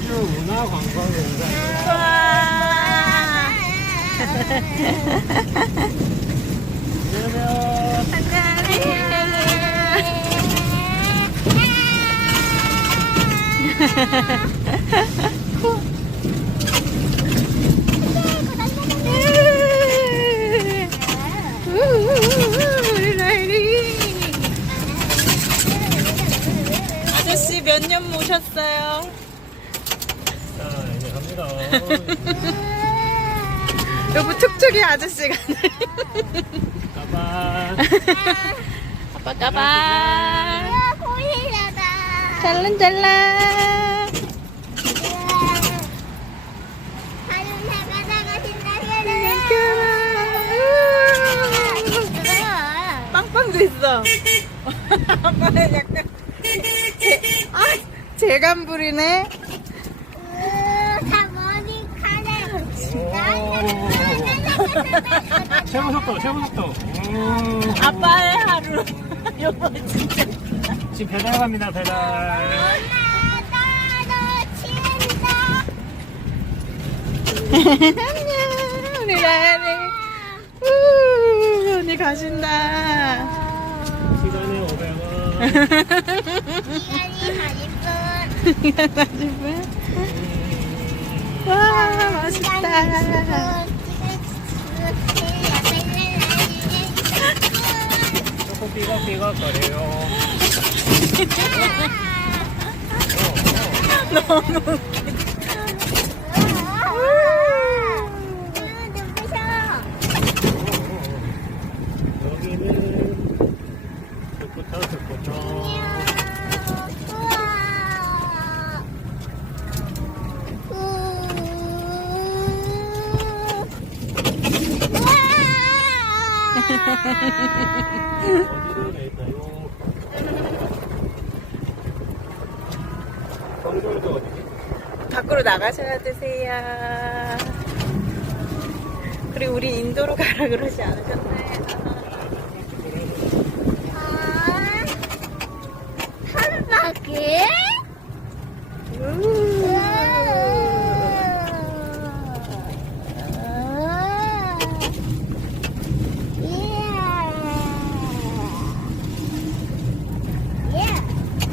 전주 문화관광공사. 우와. 안녕하세요. 아저씨 몇 년 모셨어요? 갑니다. 여보 툭툭이 아저씨가 가방. 아빠 가방 고이라다. 짤랑짤랑 다른 해가 나가신다. 빵빵도 있어 아빠는 약간 제, 아, 재간 부리네 다 머리카락. 최고 속도, 최고 속도. 음, 아빠의 하루 여보 진짜 지금 배달 갑니다, 배달. 안녕 우리 우, 언니 가신다 시간에 500원. 이거 가지고 와 สตาร์コピコピが取れよ。No, no. 밖으로 나가셔야 되세요 그리고 우리 인도로 가라 그러지 않으셨나요? 한 바퀴